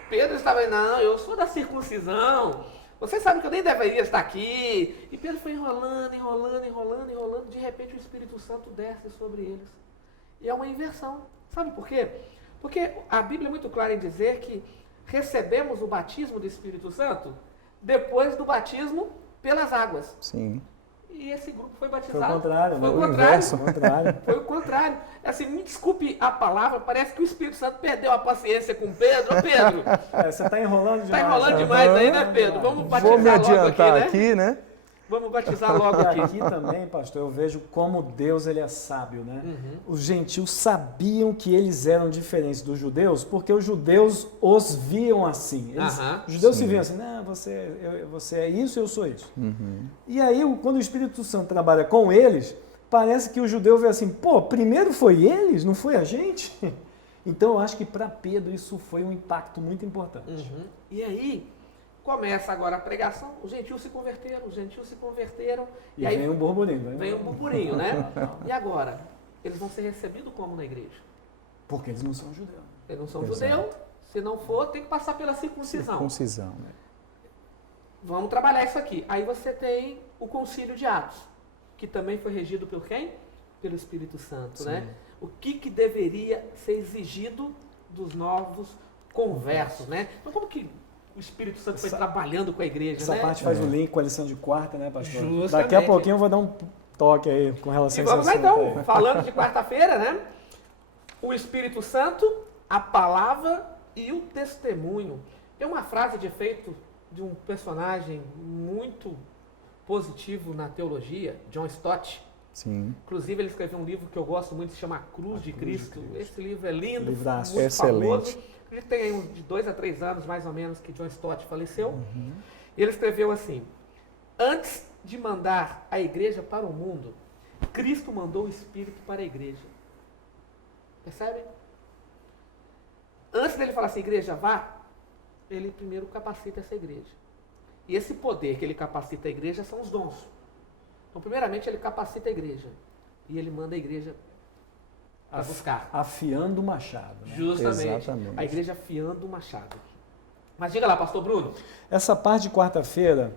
Pedro estava aí, não, eu sou da circuncisão, vocês sabem que eu nem deveria estar aqui. E Pedro foi enrolando, de repente o Espírito Santo desce sobre eles. E é uma inversão. Sabe por quê? Porque a Bíblia é muito clara em dizer que recebemos o batismo do Espírito Santo depois do batismo pelas águas. Sim. E esse grupo foi batizado. Foi o contrário, Foi né? o O contrário. inverso, o contrário. Foi o contrário. Assim, me desculpe a palavra, parece que o Espírito Santo perdeu a paciência com Pedro. Ô, Pedro, Você está enrolando demais. tá enrolando né? demais aí, né, Pedro? Vamos batizar Vou me logo adiantar aqui, né? aqui, né? Vamos batizar logo E aqui. aqui também, pastor, eu vejo como Deus ele é sábio, né? Os gentios sabiam que eles eram diferentes dos judeus, porque os judeus os viam assim. Os judeus se viam assim, não, você é isso, eu sou isso. E aí, quando o Espírito Santo trabalha com eles, parece que o judeu vê assim, pô, primeiro foi eles, não foi a gente? Então, eu acho que para Pedro isso foi um impacto muito importante. E aí, começa agora a pregação, os gentios se converteram. E aí vem um burburinho. Né? vem um burburinho, né? E agora? Eles vão ser recebidos como na igreja? Porque eles não são judeus. Eles não são Exato. judeus. Se não for, tem que passar pela circuncisão. Circuncisão. Né? Vamos trabalhar isso aqui. Aí você tem o concílio de Atos, que também foi regido por quem? pelo Espírito Santo, Sim. né? O que deveria ser exigido dos novos conversos, né? Então, como que o Espírito Santo foi trabalhando com a igreja, Essa né? parte faz o link com a lição de quarta, né, pastor? Justamente. Daqui a pouquinho eu vou dar um toque aí com relação E a esse vamos lá assunto então, aí. falando de quarta-feira, né? O Espírito Santo, a palavra e o testemunho. Tem uma frase de efeito de um personagem muito positivo na teologia, John Stott. Sim. Inclusive, ele escreveu um livro que eu gosto muito, se chama Cruz de Cristo. Esse livro é lindo, Livraço. muito Excelente. famoso. Ele tem aí uns de 2 a 3 anos, mais ou menos, que John Stott faleceu. E ele escreveu assim: antes de mandar a igreja para o mundo, Cristo mandou o Espírito para a igreja. Percebe? Antes dele falar assim, igreja, vá, ele primeiro capacita essa igreja. E esse poder que ele capacita a igreja são os dons. Então, primeiramente, ele capacita a igreja. E ele manda a igreja a buscar. Afiando o machado, né? Justamente. Exatamente. A igreja afiando o machado. Mas diga lá, pastor Bruno. Essa parte de quarta-feira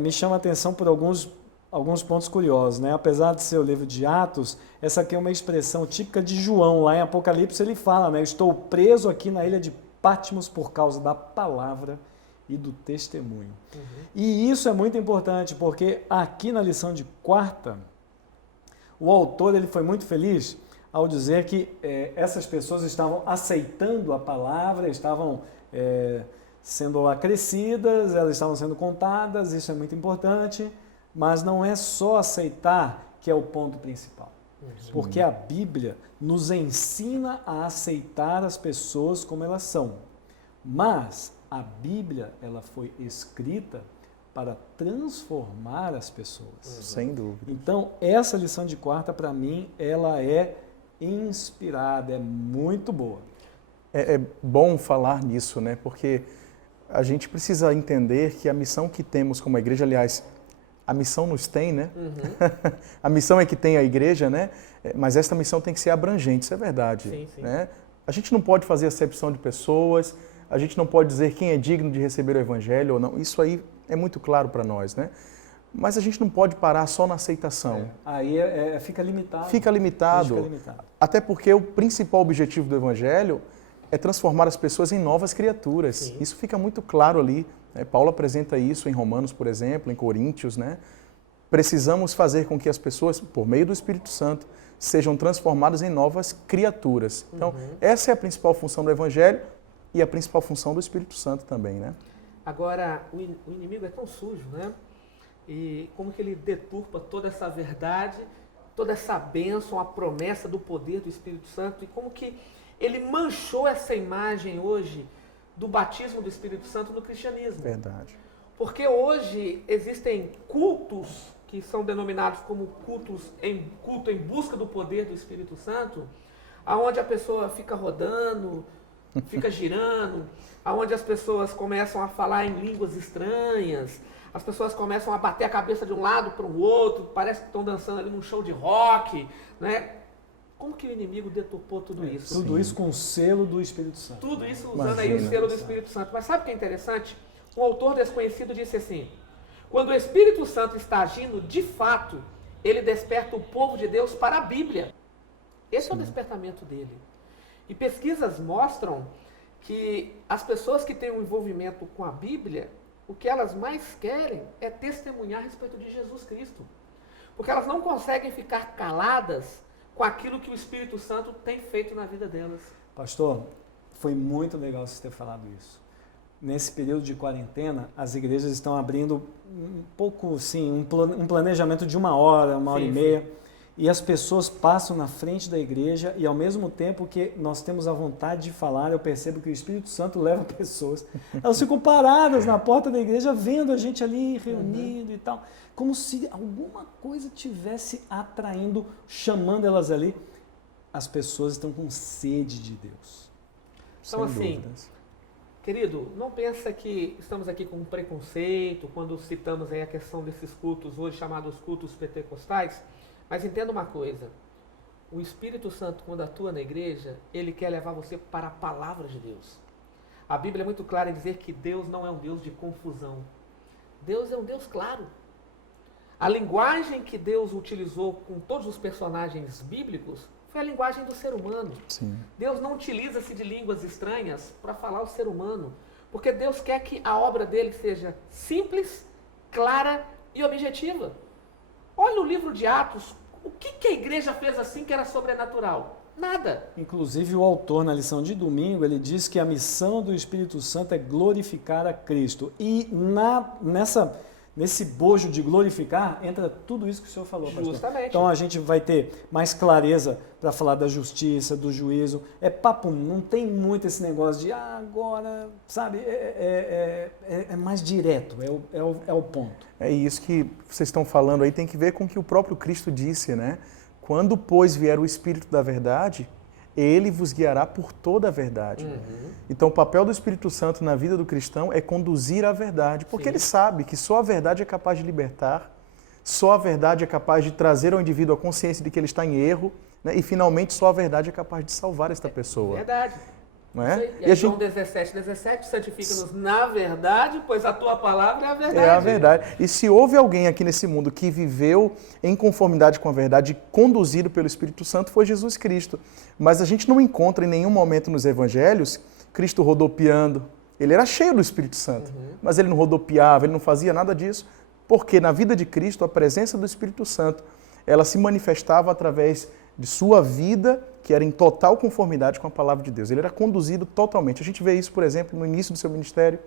me chama a atenção por alguns pontos curiosos, né? Apesar de ser o livro de Atos, essa aqui é uma expressão típica de João. Lá em Apocalipse ele fala, né? Estou preso aqui na ilha de Patmos por causa da palavra e do testemunho. E isso é muito importante, porque aqui na lição de quarta, o autor ele foi muito feliz ao dizer que essas pessoas estavam aceitando a palavra, estavam sendo acrescidas, elas estavam sendo contadas, isso é muito importante, mas não é só aceitar que é o ponto principal. Porque a Bíblia nos ensina a aceitar as pessoas como elas são. Mas a Bíblia, ela foi escrita para transformar as pessoas. Sem dúvida. Então, essa lição de quarta, para mim, ela é inspirada, é muito boa. É bom falar nisso, né? Porque a gente precisa entender que a missão que temos como igreja, aliás, a missão nos tem, né? A missão é que tem a igreja, né? Mas essa missão tem que ser abrangente, isso é verdade. Sim, sim. Né? A gente não pode fazer acepção de pessoas, a gente não pode dizer quem é digno de receber o evangelho ou não. Isso aí é muito claro para nós, né? Mas a gente não pode parar só na aceitação. Aí fica limitado. Fica limitado. Fica limitado. Até porque o principal objetivo do evangelho é transformar as pessoas em novas criaturas. Sim. Isso fica muito claro ali. Né? Paulo apresenta isso em Romanos, por exemplo, em Coríntios, né? Precisamos fazer com que as pessoas, por meio do Espírito Santo, sejam transformadas em novas criaturas. Então, essa é a principal função do evangelho e a principal função do Espírito Santo também, né? Agora, o inimigo é tão sujo, né? E como que ele deturpa toda essa verdade, toda essa bênção, a promessa do poder do Espírito Santo, e como que ele manchou essa imagem hoje do batismo do Espírito Santo no cristianismo. Verdade. Porque hoje existem cultos que são denominados como culto em busca do poder do Espírito Santo, aonde a pessoa fica rodando, fica girando, aonde as pessoas começam a falar em línguas estranhas, as pessoas começam a bater a cabeça de um lado para o outro, parece que estão dançando ali num show de rock, né? Como que o inimigo deturpou tudo isso? Tudo isso com o selo do Espírito Santo. Tudo isso usando aí o selo do Espírito Santo. Mas sabe o que é interessante? Um autor desconhecido disse assim: quando o Espírito Santo está agindo, de fato, ele desperta o povo de Deus para a Bíblia. Esse é o despertamento dele. E pesquisas mostram que as pessoas que têm um envolvimento com a Bíblia, o que elas mais querem é testemunhar a respeito de Jesus Cristo. Porque elas não conseguem ficar caladas com aquilo que o Espírito Santo tem feito na vida delas. Pastor, foi muito legal você ter falado isso. Nesse período de quarentena, as igrejas estão abrindo um pouco, sim, um planejamento de uma hora e meia. E as pessoas passam na frente da igreja e ao mesmo tempo que nós temos a vontade de falar, eu percebo que o Espírito Santo leva pessoas. Elas ficam paradas na porta da igreja vendo a gente ali reunido e tal. Como se alguma coisa tivesse atraindo, chamando elas ali. As pessoas estão com sede de Deus. Então, assim, querido, não pensa que estamos aqui com um preconceito quando citamos aí a questão desses cultos hoje chamados cultos pentecostais, mas entenda uma coisa: o Espírito Santo, quando atua na igreja, ele quer levar você para a palavra de Deus. A Bíblia é muito clara em dizer que Deus não é um Deus de confusão. Deus é um Deus claro. A linguagem que Deus utilizou com todos os personagens bíblicos foi a linguagem do ser humano. Sim. Deus não utiliza-se de línguas estranhas para falar ao ser humano, porque Deus quer que a obra dele seja simples, clara e objetiva. Olha o livro de Atos, o que a igreja fez assim que era sobrenatural? Nada. Inclusive o autor, na lição de domingo, ele diz que a missão do Espírito Santo é glorificar a Cristo. E nesse bojo de glorificar, entra tudo isso que o senhor falou, pastor. Justamente. Então a gente vai ter mais clareza para falar da justiça, do juízo. É papo, não tem muito esse negócio de agora, sabe? É mais direto, é o ponto. É isso que vocês estão falando aí, tem que ver com o que o próprio Cristo disse, né? Quando, pois, vier o Espírito da verdade, ele vos guiará por toda a verdade. Então, o papel do Espírito Santo na vida do cristão é conduzir à verdade, porque ele sabe que só a verdade é capaz de libertar, só a verdade é capaz de trazer ao indivíduo a consciência de que ele está em erro, né? E, finalmente, só a verdade é capaz de salvar esta pessoa. Verdade. Não é? E aí, João 17, santifica-nos na verdade, pois a tua palavra é a verdade. É a verdade. E se houve alguém aqui nesse mundo que viveu em conformidade com a verdade, conduzido pelo Espírito Santo, foi Jesus Cristo. Mas a gente não encontra em nenhum momento nos evangelhos Cristo rodopiando. Ele era cheio do Espírito Santo, mas ele não rodopiava, ele não fazia nada disso, porque na vida de Cristo a presença do Espírito Santo, ela se manifestava através de sua vida, que era em total conformidade com a palavra de Deus. Ele era conduzido totalmente. A gente vê isso, por exemplo, no início do seu ministério,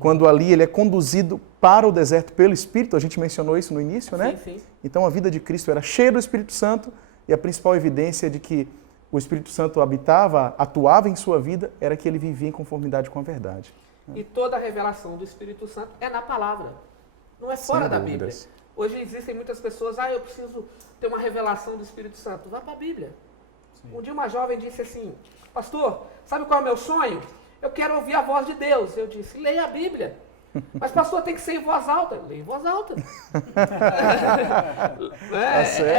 quando ali ele é conduzido para o deserto pelo Espírito, a gente mencionou isso no início, né? Sim. Então a vida de Cristo era cheia do Espírito Santo e a principal evidência de que o Espírito Santo atuava em sua vida, era que ele vivia em conformidade com a verdade. E toda a revelação do Espírito Santo é na palavra, não é fora da Bíblia. Hoje existem muitas pessoas, eu preciso ter uma revelação do Espírito Santo. Vá para a Bíblia. Um dia uma jovem disse assim, pastor, sabe qual é o meu sonho? Eu quero ouvir a voz de Deus. Eu disse, leia a Bíblia. Mas pastor, tem que ser em voz alta. Leia em voz alta.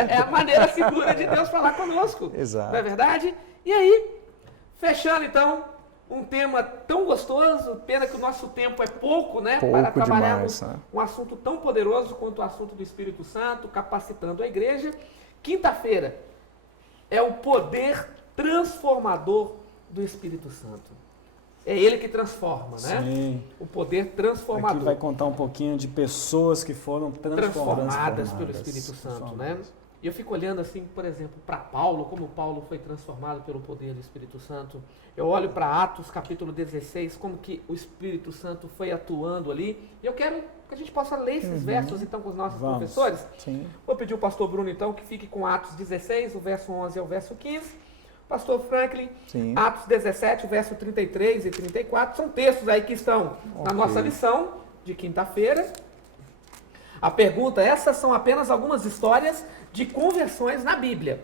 É a maneira segura de Deus falar conosco. Exato. Não é verdade? E aí, fechando então, um tema tão gostoso, pena que o nosso tempo é pouco, né? Para trabalharmos um assunto tão poderoso quanto o assunto do Espírito Santo, capacitando a igreja. Quinta-feira é o poder transformador do Espírito Santo. É ele que transforma, né? Sim. O poder transformador. Aqui vai contar um pouquinho de pessoas que foram transformadas pelo Espírito Santo, né? E eu fico olhando assim, por exemplo, para Paulo, como Paulo foi transformado pelo poder do Espírito Santo. Eu olho para Atos capítulo 16, como que o Espírito Santo foi atuando ali. E eu quero que a gente possa ler esses versos então com os nossos professores. Sim. Vou pedir ao pastor Bruno então que fique com Atos 16, o verso 11 ao verso 15. Pastor Franklin, Sim. Atos 17, o verso 33 e 34. São textos aí que estão na nossa lição de quinta-feira. A pergunta, essas são apenas algumas histórias de conversões na Bíblia.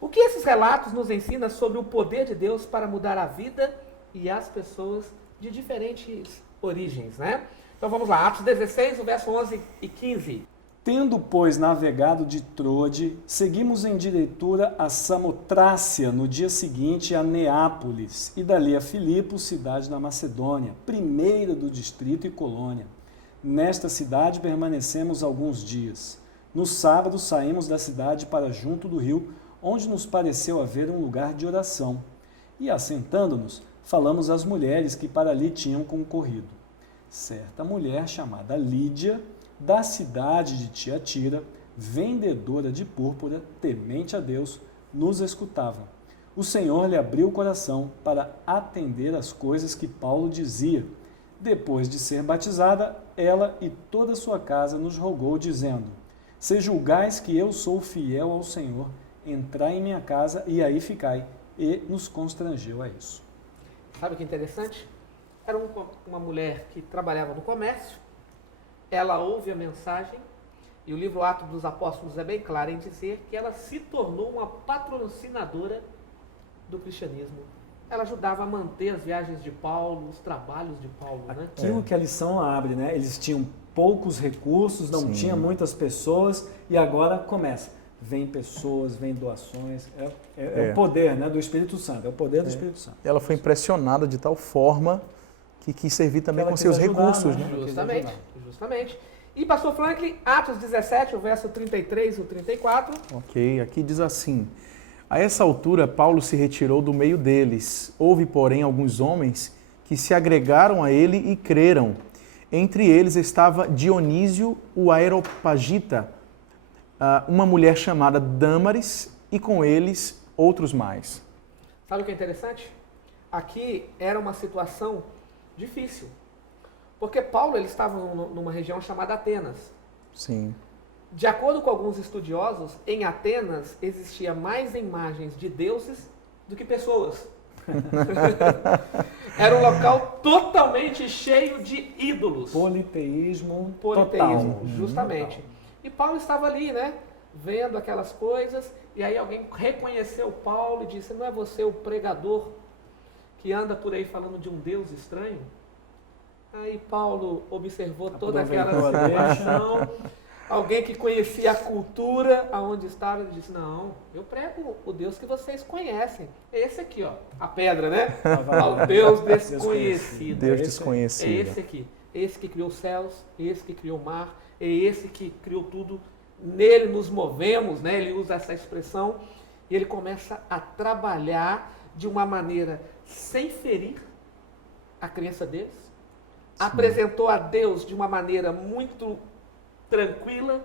O que esses relatos nos ensinam sobre o poder de Deus para mudar a vida e as pessoas de diferentes origens, né? Então vamos lá, Atos 16, o verso 11 e 15. Tendo, pois, navegado de Trode, seguimos em direitura a Samotrácia, no dia seguinte a Neápolis, e dali a Filipos, cidade da Macedônia, primeira do distrito e colônia. Nesta cidade permanecemos alguns dias. No sábado saímos da cidade para junto do rio, onde nos pareceu haver um lugar de oração. E assentando-nos, falamos às mulheres que para ali tinham concorrido. Certa mulher chamada Lídia, da cidade de Tiatira, vendedora de púrpura, temente a Deus, nos escutava. O Senhor lhe abriu o coração para atender às coisas que Paulo dizia. Depois de ser batizada, ela e toda a sua casa nos rogou, dizendo: Se julgais que eu sou fiel ao Senhor, entrai em minha casa e aí ficai. E nos constrangeu a isso. Sabe o que é interessante? Era uma mulher que trabalhava no comércio, ela ouve a mensagem, e o livro Atos dos Apóstolos é bem claro em dizer que ela se tornou uma patrocinadora do cristianismo. Ela ajudava a manter as viagens de Paulo, os trabalhos de Paulo, né? Aquilo que a lição abre, né? Eles tinham poucos recursos, não tinha muitas pessoas, e agora começa. Vem pessoas, vem doações. É o poder, né, do Espírito Santo, é o poder do Espírito Santo. Ela foi impressionada de tal forma que quis servir também Ela com quis seus ajudar, recursos, né? né? Justamente. E pastor Franklin, Atos 17, o verso 33 e o 34. Ok, aqui diz assim: a essa altura Paulo se retirou do meio deles. Houve, porém, alguns homens que se agregaram a ele e creram. Entre eles estava Dionísio, o Areopagita, uma mulher chamada Dâmaris, e com eles outros mais. Sabe o que é interessante? Aqui era uma situação difícil. Porque Paulo ele estava numa região chamada Atenas. Sim. De acordo com alguns estudiosos, em Atenas existia mais imagens de deuses do que pessoas. Era um local totalmente cheio de ídolos. Politeísmo Politeísmo, total. justamente. Total. E Paulo estava ali, né? Vendo aquelas coisas, e aí alguém reconheceu Paulo e disse: não é você o pregador que anda por aí falando de um Deus estranho? Aí Paulo observou toda aquela situação, alguém que conhecia a cultura aonde estava, ele disse: não, eu prego o Deus que vocês conhecem. É esse aqui, ó, a pedra, né? O Deus desconhecido. Deus É desconhecido. esse aqui, esse que criou os céus, esse que criou o mar, é esse que criou tudo. Nele nos movemos, né? Ele usa essa expressão e ele começa a trabalhar de uma maneira sem ferir a crença deles. Sim. Apresentou a Deus de uma maneira muito tranquila.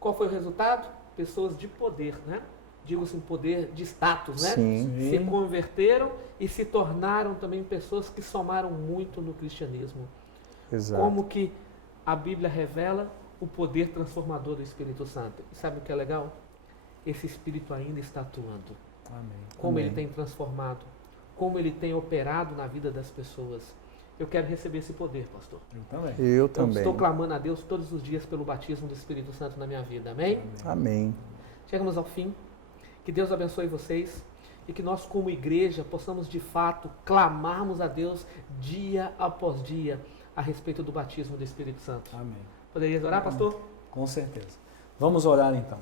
Qual foi o resultado? Pessoas de poder, né? Digo assim, poder de status, né? Sim. Se converteram e se tornaram também pessoas que somaram muito no cristianismo. Exato. Como que a Bíblia revela o poder transformador do Espírito Santo. E sabe o que é legal? Esse Espírito ainda está atuando. Amém. Como Amém. ele tem transformado, como ele tem operado na vida das pessoas. Eu quero receber esse poder, pastor. Eu também. Eu Eu também. estou clamando a Deus todos os dias pelo batismo do Espírito Santo na minha vida. Amém? Amém. Chegamos ao fim. Que Deus abençoe vocês e que nós, como igreja, possamos de fato clamarmos a Deus dia após dia a respeito do batismo do Espírito Santo. Amém. Poderias orar, pastor? Com certeza. Vamos orar então.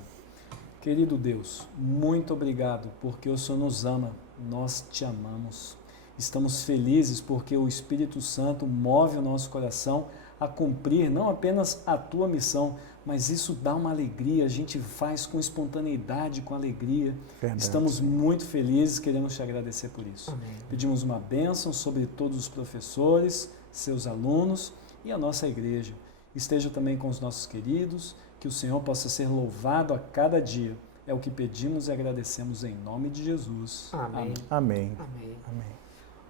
Querido Deus, muito obrigado porque o Senhor nos ama, nós te amamos. Estamos felizes porque o Espírito Santo move o nosso coração a cumprir não apenas a tua missão, mas isso dá uma alegria, a gente faz com espontaneidade, com alegria. Verdade. Estamos muito felizes, queremos te agradecer por isso. Amém. Pedimos uma bênção sobre todos os professores, seus alunos e a nossa igreja. Esteja também com os nossos queridos, que o Senhor possa ser louvado a cada dia. É o que pedimos e agradecemos em nome de Jesus. Amém. Amém. Amém. Amém.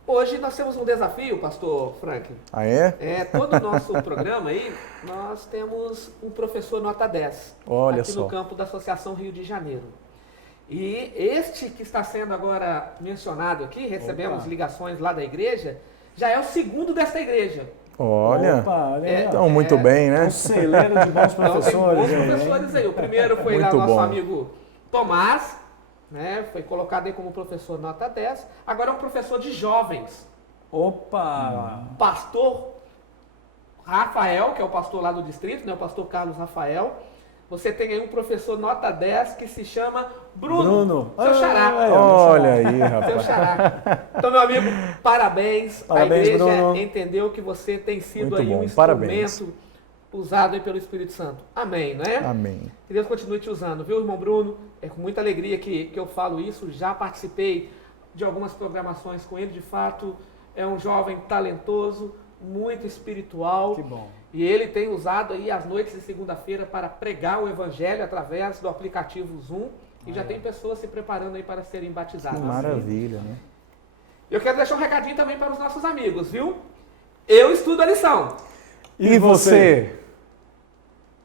Hoje nós temos um desafio, pastor Franklin. Ah, é? Todo o nosso programa aí, nós temos um professor nota 10. Olha aqui só. no campo da Associação Rio de Janeiro. E este que está sendo agora mencionado aqui, recebemos Opa. ligações lá da igreja, já é o segundo desta igreja. Olha. Opa, olha aí, ó. Então, muito bem, né? Um celeiro de bons Então tem professores. bons aí, hein? professores aí. O primeiro foi lá Muito nosso bom. amigo Tomás, né? Foi colocado aí como professor nota 10. Agora é um professor de jovens. Opa! Pastor Rafael, que é o pastor lá do distrito, né? O pastor Carlos Rafael. Você tem aí um professor nota 10 que se chama Bruno. Seu xará. Aí, ó, Olha aí, Seu rapaz. xará. Então, meu amigo, parabéns. Parabéns, a igreja Bruno. entendeu que você tem sido Muito aí um bom, instrumento parabéns. usado aí pelo Espírito Santo. Amém, né? Amém. Que Deus continue te usando, viu, irmão Bruno? É com muita alegria que eu falo isso. Já participei de algumas programações com ele. De fato, é um jovem talentoso, muito espiritual. Que bom. E ele tem usado aí as noites de segunda-feira para pregar o evangelho através do aplicativo Zoom. E já tem pessoas se preparando aí para serem Que batizadas. maravilha, né? Eu quero deixar um recadinho também para os nossos amigos, viu? Eu estudo a lição. E você?